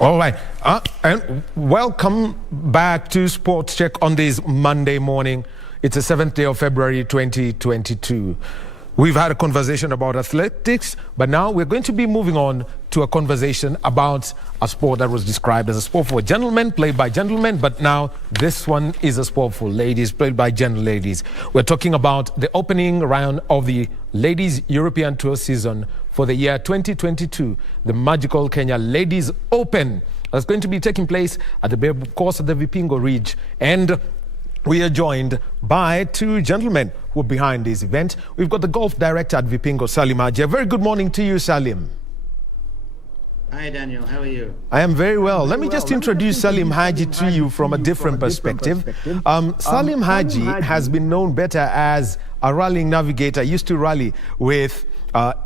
All right, and welcome back to Sports Check on this Monday morning. It's the 7th day of February 2022. We've had a conversation about athletics, but now we're going to be moving on to a conversation about a sport that was described as a sport for gentlemen, played by gentlemen, but now this one is a sport for ladies, played by gentle ladies. We're talking about the opening round of the Ladies European Tour season for the year 2022, the magical Kenya Ladies Open. That's going to be taking place at the course of the VIPINGO Ridge. And we are joined by two gentlemen who are behind this event. We've got the golf director at VIPINGO, Salim Haji. A very good morning to you, Salim. Hi, Daniel. How are you? I am very well. Let me just introduce Salim Haji to you from a different perspective. Salim Haji has been known better as a rallying navigator. He used to rally with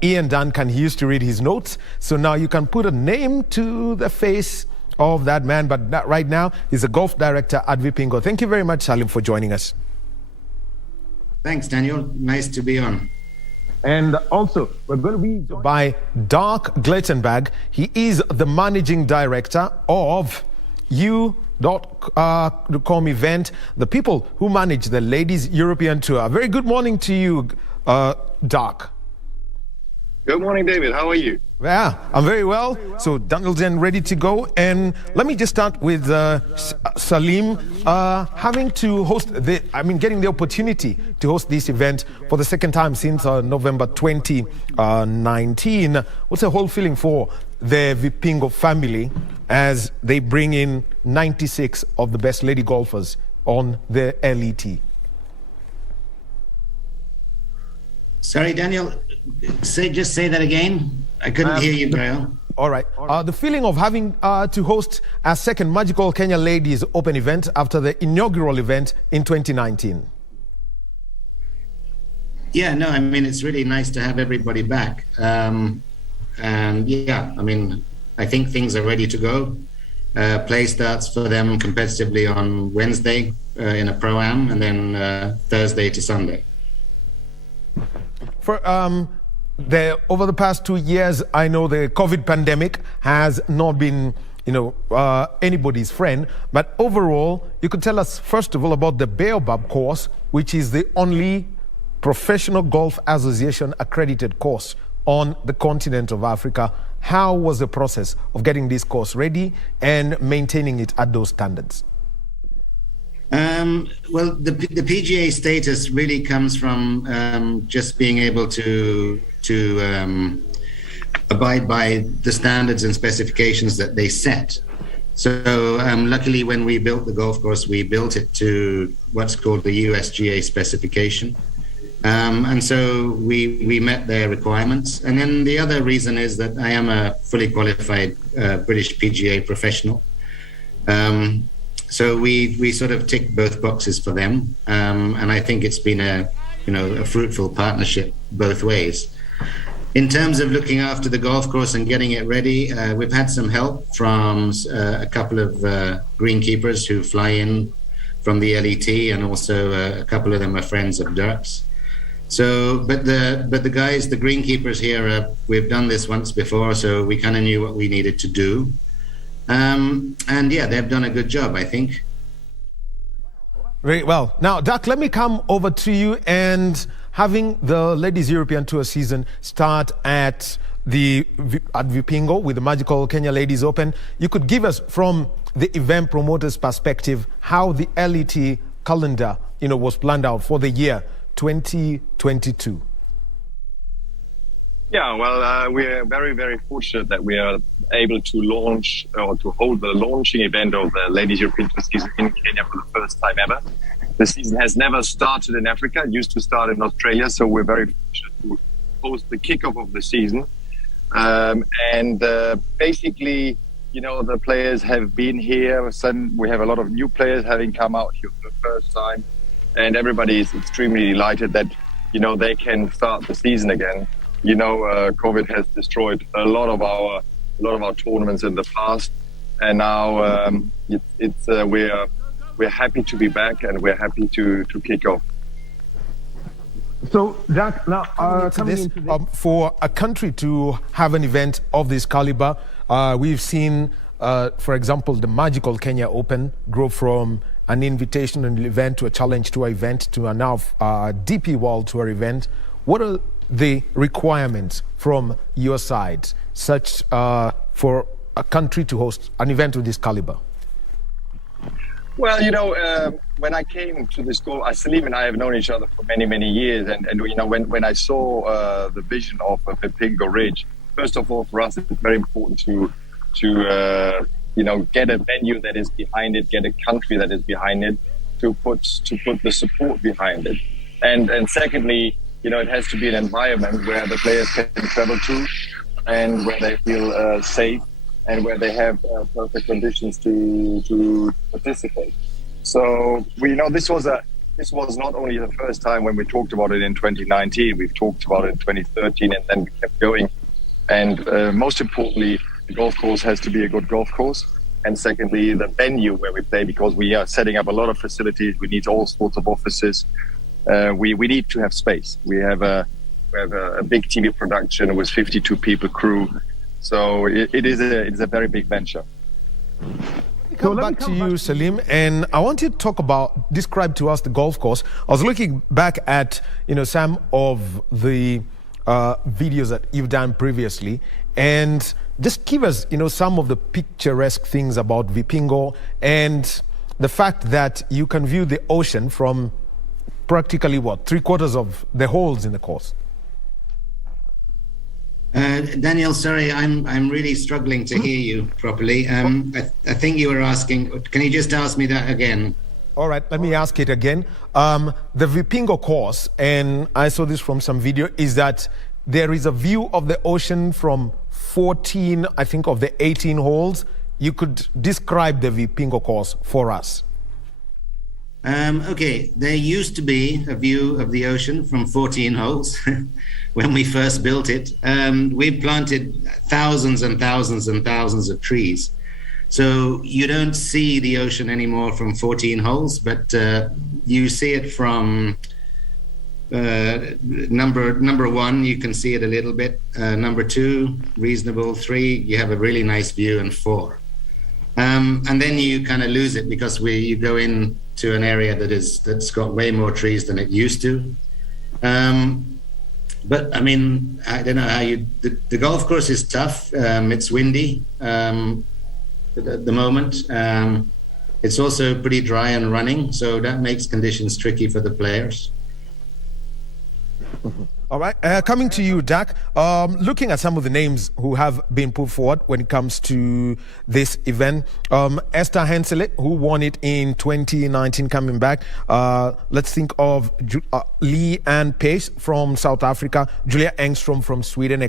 Ian Duncan. He used to read his notes. So now you can put a name to the face of that man, but right now he's a golf director at VIPINGO. Thank you very much, Salim, for joining us. Thanks, Daniel. Nice to be on. And also, we're going to be by Dark Glettenberg. He is the managing director of U.com event, the people who manage the Ladies European Tour. A very good morning to you, Dark. Good morning, David. How are you? Yeah, I'm very well. So Daniel's then ready to go. And let me just start with Salim having to host getting the opportunity to host this event for the second time since November 2019. What's the whole feeling for the VIPINGO family as they bring in 96 of the best lady golfers on the LET? Sorry, Daniel. Just say that again. I couldn't hear you, Grail. All right. The feeling of having to host a second Magical Kenya Ladies Open event after the inaugural event in 2019. Yeah, no, I mean, it's really nice to have everybody back. And yeah, I mean, I think things are ready to go. Play starts for them competitively on Wednesday in a Pro-Am, and then Thursday to Sunday. For over the past 2 years, I know the COVID pandemic has not been, anybody's friend. But overall, you could tell us, first of all, about the Baobab course, which is the only professional golf association accredited course on the continent of Africa. How was the process of getting this course ready and maintaining it at those standards? Well, the PGA status really comes from just being able to abide by the standards and specifications that they set. So luckily, when we built the golf course, we built it to what's called the USGA specification. And so we met their requirements. And then the other reason is that I am a fully qualified British PGA professional. So we sort of tick both boxes for them, and I think it's been a fruitful partnership both ways. In terms of looking after the golf course and getting it ready, we've had some help from a couple of greenkeepers who fly in from the LET, and also a couple of them are friends of Dirk's. So, but the guys, the greenkeepers here, we've done this once before, so we kind of knew what we needed to do. And yeah, they've done a good job, I think. Very well. Now, Doc, let me come over to you. And having the Ladies European Tour season start at VIPINGO with the magical Kenya Ladies Open, you could give us, from the event promoter's perspective, how the LET calendar, was planned out for the year 2022. Yeah, well, we're very, very fortunate that we are able to launch or to hold the launching event of the Ladies European Tour season in Kenya for the first time ever. The season has never started in Africa. It used to start in Australia, so we're very fortunate to host the kickoff of the season. Basically, the players have been here. We have a lot of new players having come out here for the first time, and everybody is extremely delighted that, they can start the season again. COVID has destroyed a lot of our tournaments in the past, and now we're happy to be back, and we're happy to kick off. So, Jack, now for a country to have an event of this caliber, we've seen for example, the magical Kenya Open grew from an invitational event to a challenge tour event to a now DP World Tour event. What are the requirements from your side, such for a country to host an event of this caliber? Well, when I came to this goal, Salim and I have known each other for many, many years. And when I saw the vision of VIPINGO Ridge, first of all, for us, it's very important to get a venue that is behind it, get a country that is behind it, to put the support behind it. And secondly, it has to be an environment where the players can travel to and where they feel safe, and where they have perfect conditions to participate. So this was not only the first time when we talked about it in 2019. We've talked about it in 2013, and then we kept going. And most importantly, the golf course has to be a good golf course. And secondly, the venue where we play, because we are setting up a lot of facilities. We need all sorts of offices. We need to have space. We have a big TV production with 52 people crew. So it's a very big venture. Come back to you, Salim, and I want you to describe to us the golf course. I was looking back at some of the videos that you've done previously, and just give us some of the picturesque things about VIPINGO and the fact that you can view the ocean from practically 3/4 of the holes in the course. Daniel, sorry, I'm really struggling to hear you properly. I think you were asking, can you just ask me that again? All right, let me ask it again. The VIPINGO course, and I saw this from some video, is that there is a view of the ocean from 14, I think, of the 18 holes. You could describe the VIPINGO course for us. Okay, there used to be a view of the ocean from 14 holes when we first built it. We planted thousands and thousands and thousands of trees. So you don't see the ocean anymore from 14 holes, but you see it from number one, you can see it a little bit. Number two, reasonable. Three, you have a really nice view, and four. And then you kind of lose it because you go in to an area that's got way more trees than it used to. But I mean, I don't know how the golf course is tough. It's windy at the moment. It's also pretty dry and running, so that makes conditions tricky for the players. All right, coming to you, Dak. Looking at some of the names who have been put forward when it comes to this event, Esther Hensele, who won it in 2019, coming back. Let's think of Lee Ann Pace from South Africa, Julia Engström from Sweden,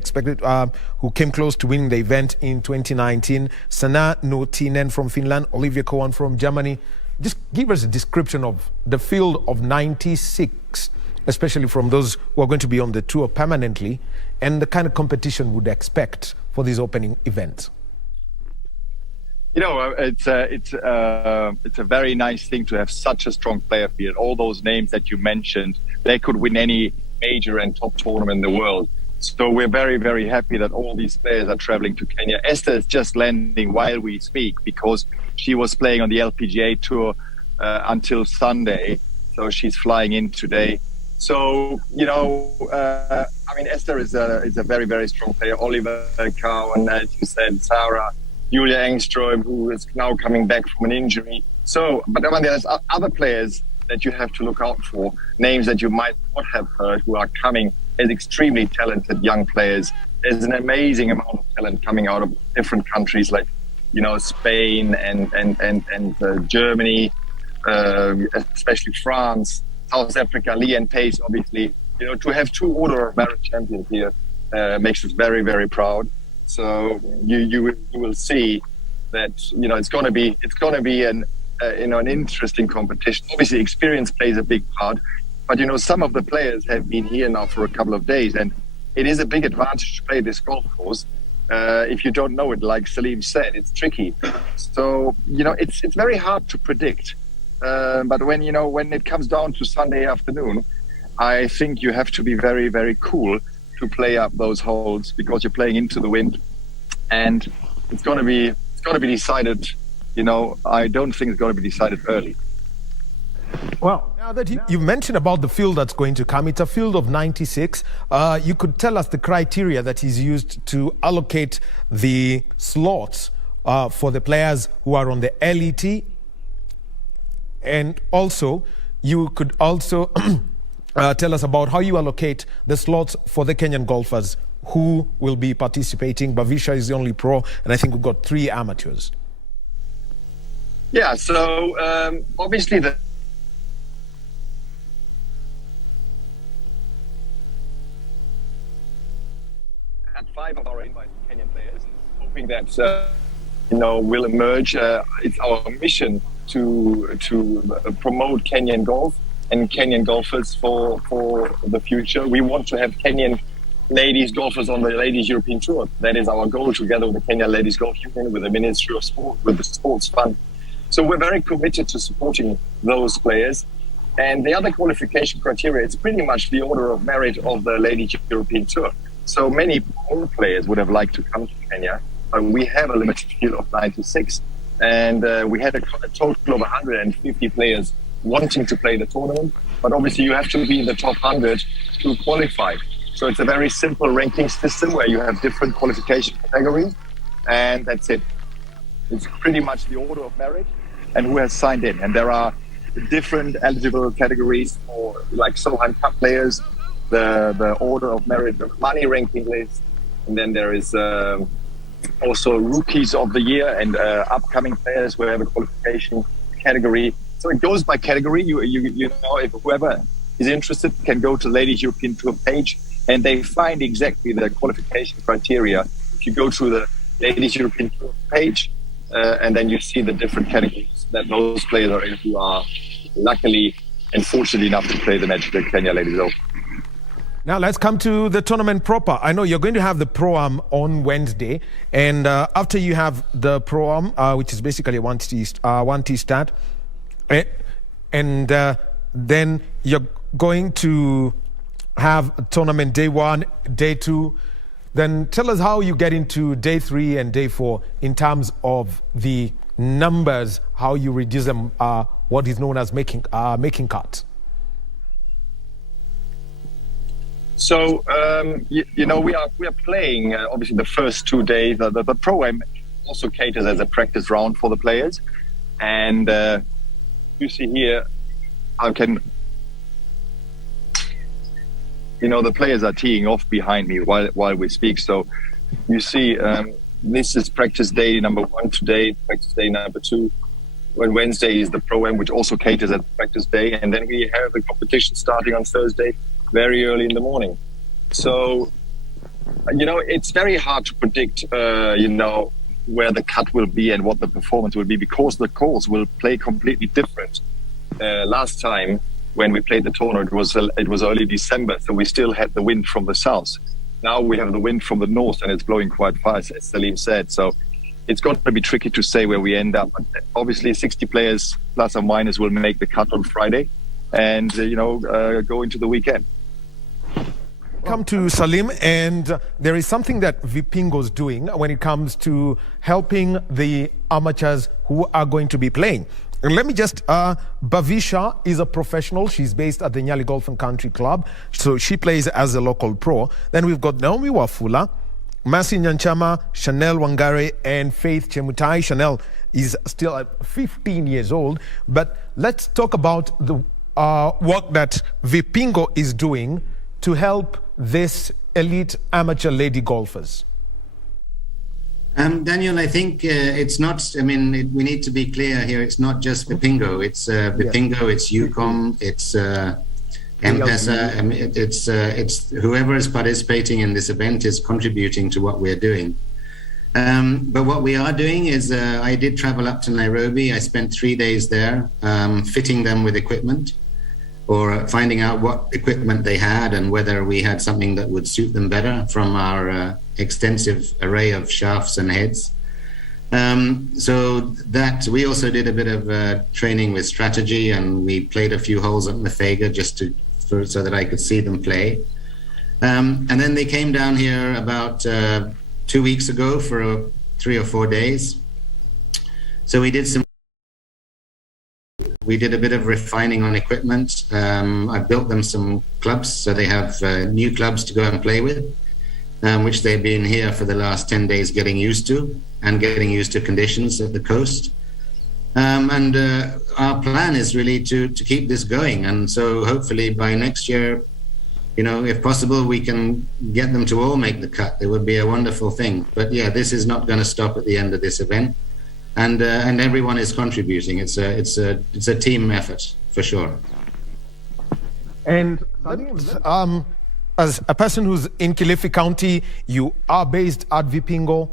who came close to winning the event in 2019, Sanna Notinen from Finland, Olivia Cohen from Germany. Just give us a description of the field of 96, especially from those who are going to be on the tour permanently, and the kind of competition would expect for these opening events. It's a very nice thing to have such a strong player field. All those names that you mentioned, they could win any major and top tournament in the world. So we're very, very happy that all these players are traveling to Kenya. Esther is just landing while we speak because she was playing on the LPGA tour until Sunday. So she's flying in today. So, Esther is a very, very strong player. Oliver Cowan, as you said, Sarah, Julia Engström, who is now coming back from an injury. So, but there's other players that you have to look out for, names that you might not have heard, who are coming as extremely talented young players. There's an amazing amount of talent coming out of different countries like, Spain and Germany, especially France. South Africa, Lee and Pace, obviously, to have two order of merit champions here makes us very, very proud. So you will see that it's going to be an interesting competition. Obviously, experience plays a big part, but some of the players have been here now for a couple of days, and it is a big advantage to play this golf course. If you don't know it, like Salim said, it's tricky. So it's very hard to predict. But when it comes down to Sunday afternoon, I think you have to be very, very cool to play up those holes because you're playing into the wind, and it's going to got to be decided. I don't think it's going to be decided early. Well, now that you mentioned about the field that's going to come, it's a field of 96. You could tell us the criteria that is used to allocate the slots for the players who are on the LET. And also, you could also tell us about how you allocate the slots for the Kenyan golfers who will be participating. Bavisha is the only pro, and I think we've got 3 amateurs. Yeah, so obviously at 5 of our invited Kenyan players, hoping that will emerge. It's our mission to promote Kenyan golf and Kenyan golfers for the future. We want to have Kenyan ladies golfers on the Ladies European Tour. That is our goal, together with the Kenya Ladies Golf Union, with the Ministry of Sport, with the Sports Fund. So we're very committed to supporting those players. And the other qualification criteria, it's pretty much the order of merit of the Ladies European Tour. So many more players would have liked to come to Kenya, but we have a limited field of 96. And we had a total of 150 players wanting to play the tournament. But obviously you have to be in the top 100 to qualify. So it's a very simple ranking system where you have different qualification categories, and that's it. It's pretty much the order of merit and who has signed in. And there are different eligible categories for, like, Sohan Cup players, the order of merit, the money ranking list, and then there is also rookies of the year and upcoming players who have a qualification category. So it goes by category. You know, if whoever is interested can go to the Ladies European Tour page, and they find exactly the qualification criteria. If you go to the Ladies European Tour page, and then you see the different categories that those players are in, who are luckily and fortunately enough to play the match, the Kenya Ladies Open. Now let's come to the tournament proper. I know you're going to have the Pro-Am on Wednesday, and after you have the Pro-Am, which is basically a one-tee start, and then you're going to have tournament day 1, day 2. Then tell us how you get into day 3 and day 4 in terms of the numbers, how you reduce them, what is known as making cuts. So we are playing obviously the first 2 days. The Pro-Am also caters as a practice round for the players, and you see here, the players are teeing off behind me while we speak. So you see, this is practice day number 1 today, practice day number 2. When Wednesday is the Pro-Am, which also caters at practice day, and then we have the competition starting on Thursday, very early in the morning. So, it's very hard to predict, where the cut will be and what the performance will be, because the course will play completely different. Last time when we played the tournament, it was early December, so we still had the wind from the south. Now we have the wind from the north, and it's blowing quite fast, as Salim said. So it's going to be tricky to say where we end up. But obviously, 60 players plus or minus will make the cut on Friday, and go into the weekend. Come to Salim, and there is something that VIPINGO is doing when it comes to helping the amateurs who are going to be playing. And let me just, Bavisha is a professional. She's based at the Nyali Golf and Country Club. So she plays as a local pro. Then we've got Naomi Wafula, Masi Nyanchama, Chanel Wangare, and Faith Chemutai. Chanel is still at 15 years old. But let's talk about the work that VIPINGO is doing to help this elite amateur lady golfers. Daniel, I think it's not, we need to be clear here. It's not just VIPINGO. It's VIPINGO, it's UCOM, it's M-Pesa. It's whoever is participating in this event is contributing to what we're doing. But what we are doing is, I did travel up to Nairobi. I spent 3 days there, fitting them with equipment, or finding out what equipment they had and whether we had something that would suit them better from our extensive array of shafts and heads. So that we also did a bit of training with strategy, and we played a few holes at Muthaiga just so that I could see them play. And then they came down here about 2 weeks ago for 3 or 4 days. So we did a bit of refining on equipment. I built them some clubs, so they have new clubs to go and play with, which they've been here for the last 10 days getting used to, and getting used to conditions at the coast. And our plan is really to keep this going. And so hopefully by next year, you know, if possible, we can get them to all make the cut. It would be a wonderful thing. But yeah, this is not going to stop at the end of this event. And everyone is contributing. It's a team effort for sure. And as a person who's in Kilifi County, you are based at VIPINGO.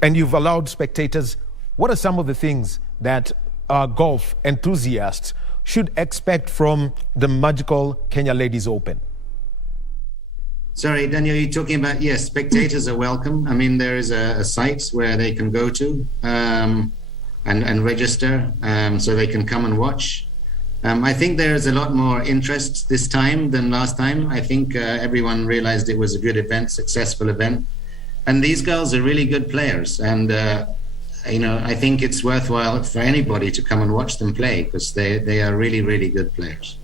And you've allowed spectators. What are some of the things that golf enthusiasts should expect from the magical Kenya Ladies Open? Sorry, Daniel, you're talking about, yes, spectators are welcome. I mean, there is a site where they can go to and register so they can come and watch. I think there is a lot more interest this time than last time. I think everyone realized it was a good event, successful event. And these girls are really good players. And, you know, I think it's worthwhile for anybody to come and watch them play because they are really, really good players.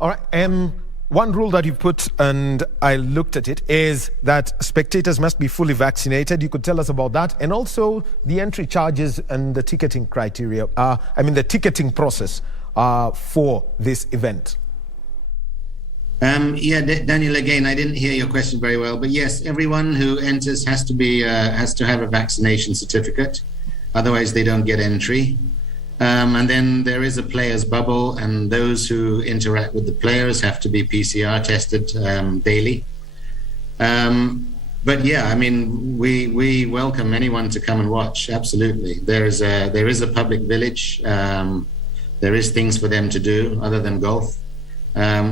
All right. One rule that you put, and I looked at it, is that spectators must be fully vaccinated. You could tell us about that. And also the entry charges and the ticketing criteria, the ticketing process for this event. Daniel, again, I didn't hear your question very well, but yes, everyone who enters has to have a vaccination certificate. Otherwise, they don't get entry. And then there is a players' bubble, and those who interact with the players have to be PCR tested daily. But yeah, I mean, we welcome anyone to come and watch. Absolutely, there is a public village. There is things for them to do other than golf.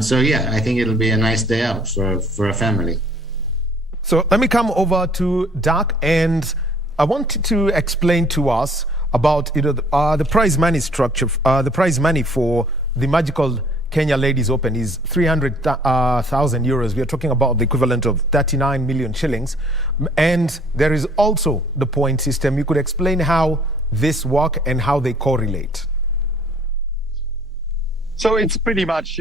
So yeah, I think it'll be a nice day out for a family. So let me come over to Dak, and I want you to explain to us about the prize money structure. The prize money for the magical Kenya Ladies Open is 300,000 euros. We are talking about the equivalent of 39 million shillings. And there is also the point system. You could explain how this works and how they correlate. So it's pretty much,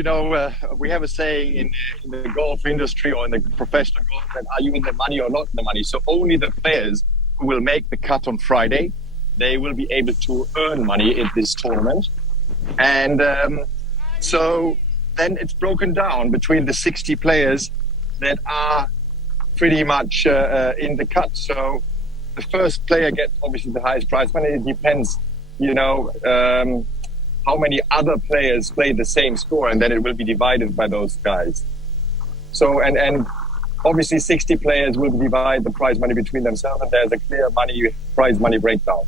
we have a saying in the golf industry or in the professional golf that are you in the money or not in the money? So only the players who will make the cut on Friday, they will be able to earn money in this tournament. And so then it's broken down between the 60 players that are pretty much in the cut. So the first player gets obviously the highest prize money. It depends, how many other players play the same score, and then it will be divided by those guys. So, and obviously 60 players will divide the prize money between themselves, and there's a clear prize money breakdown.